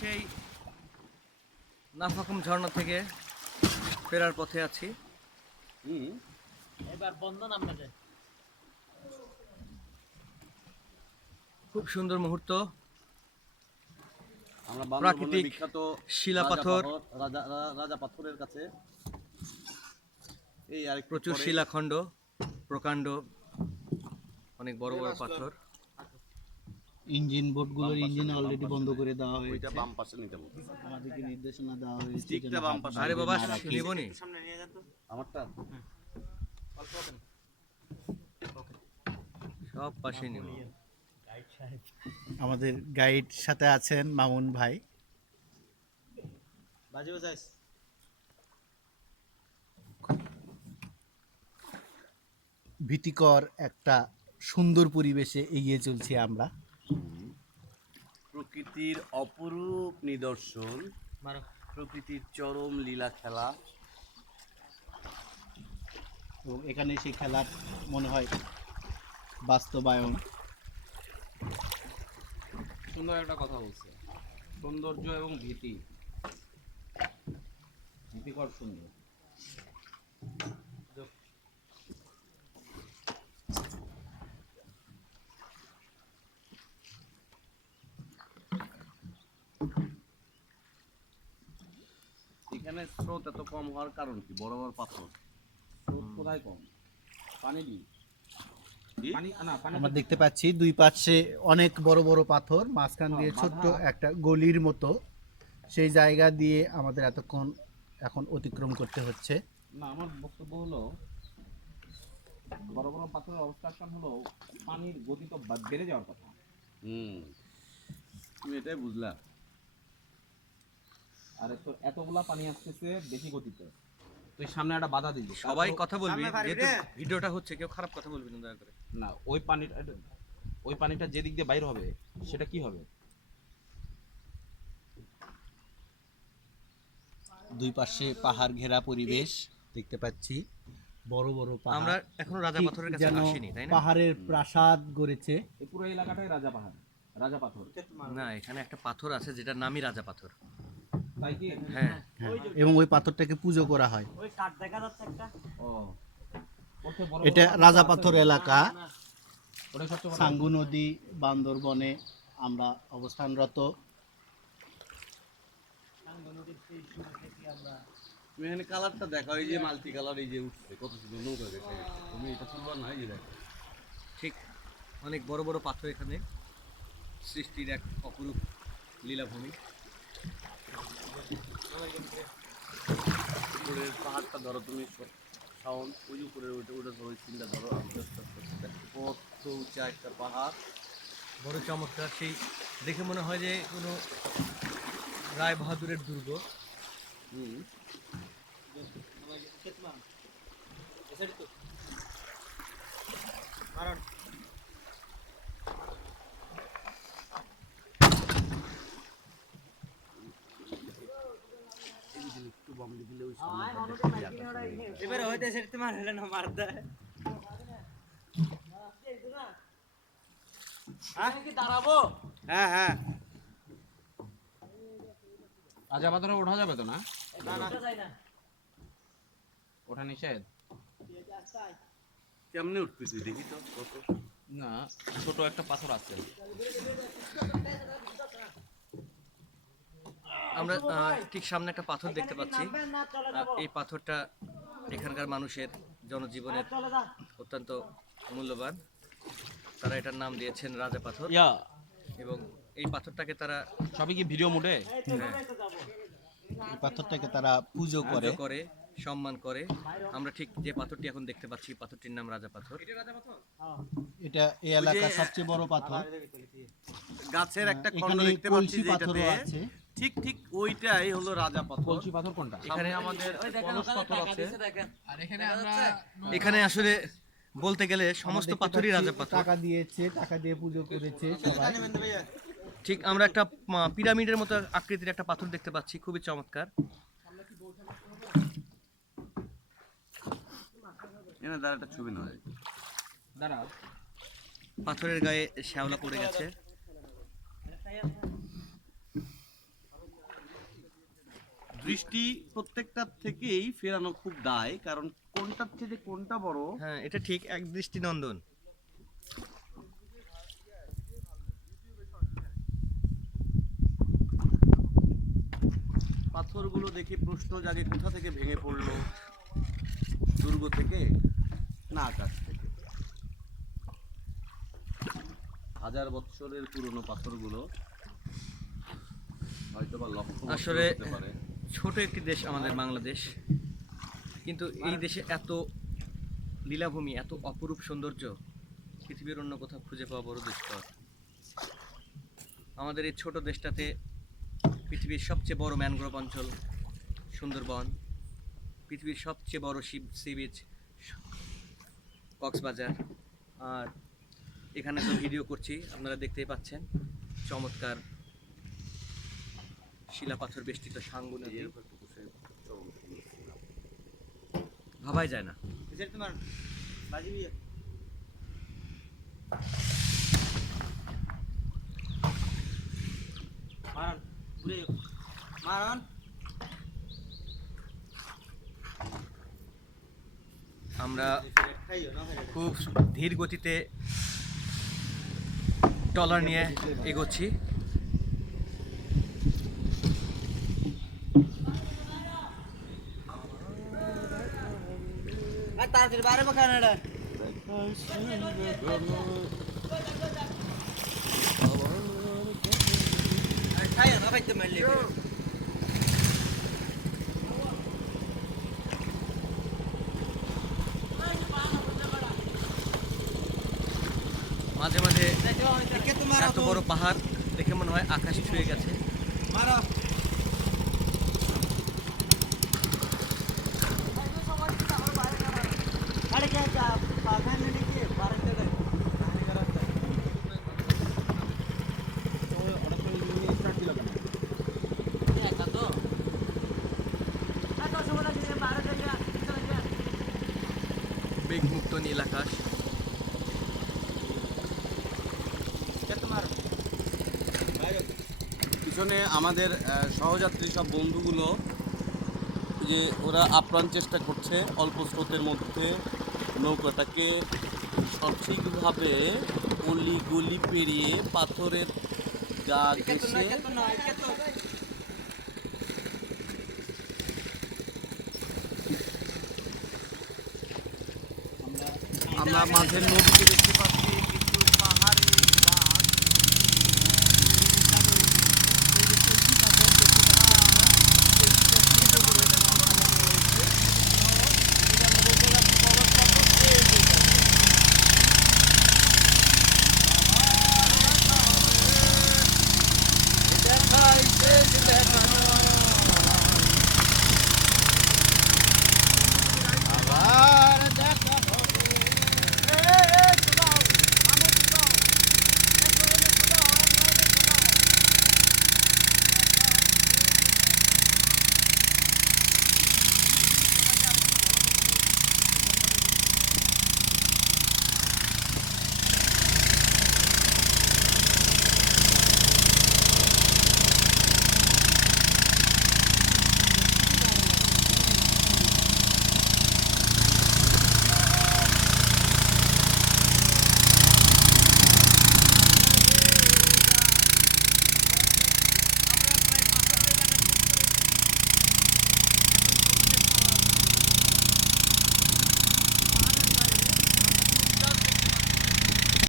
সেই নাফাকুম ঝর্ণা থেকে ফেরার পথে আছি। এবার বন্ধ নামবে যে খুব সুন্দর মুহূর্ত। আমরা বান্দরবনের প্রাকৃতিক বিখ্যাত শিলাপাথর, রাজা পাথরের কাছে এই আরেকটু প্রচুর পরে শিলাখণ্ড, প্রকাণ্ড অনেক বড় বড় পাথর। ইঞ্জিন বোটগুলোর ইঞ্জিন অলরেডি বন্ধ করে দেওয়া হয়েছে। ওইটা বাম পাশে নিতে বলতে আমাদেরকে নির্দেশনা দেওয়া হয়েছে স্টিকটা যেন বাম হাত পাশে। বাইরে আরে বাবা না রাখি। নিবনি আমারটা সব পাশে নিব। আমাদের গাইড সাথে আছেন মামুন ভাই। ভীতিকর একটা সুন্দর পরিবেশে এগিয়ে চলছি আমরা। প্রকৃতির অপরূপ নিদর্শন, প্রকৃতির চরম লীলা খেলা। এবং এখানে সেই খেলার মনে হয় বাস্তবায়ন। সুন্দর একটা কথা বলছে, সৌন্দর্য এবং ভীতি, ভীতিকর সুন্দর। এখানে স্রোত এত কম হওয়ার কারণ কি? বড় বড় পাথর। স্রোত কোথায় কম? পানি দিই পানি না পানি আমরা দেখতে পাচ্ছি দুই পাশে অনেক বড় বড় পাথর, মাঝখান দিয়ে ছোট্ট একটা গলির মতো। সেই জায়গা দিয়ে আমাদের এখন অতিক্রম করতে হচ্ছে। না, আমার বক্তব্য হলো বড় বড় পাথরের অবস্থান হলো পানির গতি তো বেড়ে যাওয়ার কথা। তুমি এটাই বুঝলা? আর এতগুলা পানি আসতেছে বেশি গতিতে, তুই সামনে একটা বাধা দিবি। সবাই কথা বলবি, যেহেতু ভিডিওটা হচ্ছে, কেউ খারাপ কথা বলবি না দয়া করে। না, ওই পানিটা যেদিক দিয়ে বাইর হবে সেটা কি হবে? দুই পাশে পাহাড় ঘেরা পরিবেশ দেখতে পাচ্ছি, বড় বড় আমরা পাহাড়। এখনো রাজা ঠিক পাথরের কাছে যেন আসিনি, তাই না? পাহাড়ের প্রাসাদ গড়েছে। এই পুরো এলাকাটাই রাজা পাহাড়, রাজা পাথর। না, এখানে একটা পাথর আছে যেটার নামই রাজা পাথর। তাই কি? হ্যাঁ, হ্যাঁ, এবং ওই পাথরটাকে পুজো করা হয়। ওই কাঠ দেখা যাচ্ছে একটা ও, ওতে বড় এটা বড় রাজা আছে। পাথর এলাকা, ওটাই সবচেয়ে বড়। সাঙ্গু নদী, বান্দরবনে আমরা অবস্থানরত। তুমি এখানে কালারটা দেখো, এই যে মাল্টি কালার, এই যে উঠছে কত সুন্দর নৌকা গেছে। তুমি এটা তুলবার না, এই যে দেখো। ঠিক অনেক বড় বড় পাথর এখানে, সৃষ্টির এক অপরূপ লীলাভূমি। উপরের পাহাড়টা ধরো তুমি, শাওন, ওই যে উপরের ওইটা ওটা ধরো, ওই সিনটা ধরো। আস্তে আস্তে আস্তে আস্তে দেখো কত উঁচা একটা পাহাড়। বড় চমৎকার, সেই দেখে মনে হয় যে কোনো রায় বাহাদুরের দুর্গ। একটু বাম দিকে দিলে ওই সামনে এবারে হইতেছে তোমার হলে না মার দেয় কি দাঁড়াবো? হ্যাঁ হ্যাঁ, রাজা পাথরে ওঠা যাবে তো না? যাই না ওঠা নিষেধ। কেমনে উঠবি তুই দেখি তো কত। না, ছোট একটা পাথর আছে। আমরা ঠিক সামনে একটা পাথর দেখতে পাচ্ছি। এই পাথরটা এখানকার মানুষের জনজীবনের অত্যন্ত মূল্যবান। তারা এটার নাম দিয়েছেন রাজা পাথর, এবং এই পাথরটাকে তারা সবই কি ভিডিও মোডে? এই পাথরটাকে তারা পুজো পুজো করে। করে, সম্মান করে। আমরা ঠিক যে পাথরটি এখন দেখতে পাচ্ছি, পাথরটির নাম রাজা পাথর। এটা এই এলাকার সবচেয়ে বড় পাথর। গাছের একটা খন্ড এখানে দেখতে পাচ্ছি কলসি যেটাতে পাথরও আছে। ঠিক ঠিক ওইটাই হলো রাজা পাথর। কলসি পাথর কোনটা? এখানে আমাদের কলস পাথর আছে। দেখেন এখানে আসলে বলতে গেলে সমস্ত দেখতে পাথরই পাচ্ছি রাজা পাথর। টাকা দিয়েছে, টাকা দিয়ে পুজো করেছে সবাই। ঠিক আমরা একটা পিরামিডের মতো আকৃতির একটা পাথর দেখতে পাচ্ছি, খুবই চমৎকার। এনে দাঁড়া একটা ছবি নয়। দাঁড়াও, পাথরের গায়ে শ্যাওলা পড়ে গেছে। বৃষ্টি প্রত্যেকটার থেকেই ফেরানো খুব দায়, কারণ কোনটার থেকে কোনটা বড় হ্যাঁ, এটা ঠিক, এক দৃষ্টি নন্দন। পাথরগুলো দেখে প্রশ্ন জাগে কোথা থেকে ভেঙে পড়লো, দুর্গ থেকে না আকাশ থেকে। হাজার বৎসরের পুরনো পাথরগুলো হয়তো বা লক্ষ বছর আসলে হতে পারে। ছোট একটি দেশ আমাদের বাংলাদেশ, কিন্তু এই দেশে এত লীলাভূমি, এত অপরূপ সৌন্দর্য পৃথিবীর অন্য কোথাও খুঁজে পাওয়া বড় দুষ্কর। আমাদের এই ছোট দেশটাতে পৃথিবীর সবচেয়ে বড় ম্যানগ্রোভ অঞ্চল সুন্দরবন, পৃথিবীর সবচেয়ে বড় সি বিচ কক্সবাজার, আর এখানে তো ভিডিও করছি আপনারা দেখতেই পাচ্ছেন চমৎকার শিলাপাথর বেষ্টিত সাঙ্গু নদী। ভাবাই যায় না। তোমার বাজিবি মারন পুরে মারন। আমরা খাইও না খাইও। খুব ধীর গতিতে ট্রলার নিয়ে এগোচ্ছি। আর তাড়াতাড়ি বাইরে বকান এটা। আর খাইও না ভাইতে মারলি। মাঝে মাঝে কে তোমার এত বড় পাহাড় দেখে মনে হয় আকাশ ছুঁয়ে গেছে। মারো। আরে কে যা পাখান নেই কি বারান্দা দেয়। নানি করা আছে। তো হঠাৎ করে ইঞ্জিন স্টার্ট দিল কেন? একা তো। আর তো সময় লাগে বাইরে থেকে চলে যা। মেঘমুক্ত নীল আকাশ। কে তোমার বাইরে পিছনে আমাদের সহযাত্রী সব বন্ধুগুলো যে ওরা আপ্রাণ চেষ্টা করছে অল্প স্রোতের মধ্যে নৌকাটাকে সঠিকভাবে অলি গলি পেরিয়ে পাথরের গা ঘেঁষে আমরা মাঝের নদীকে দেখতে পাচ্ছি।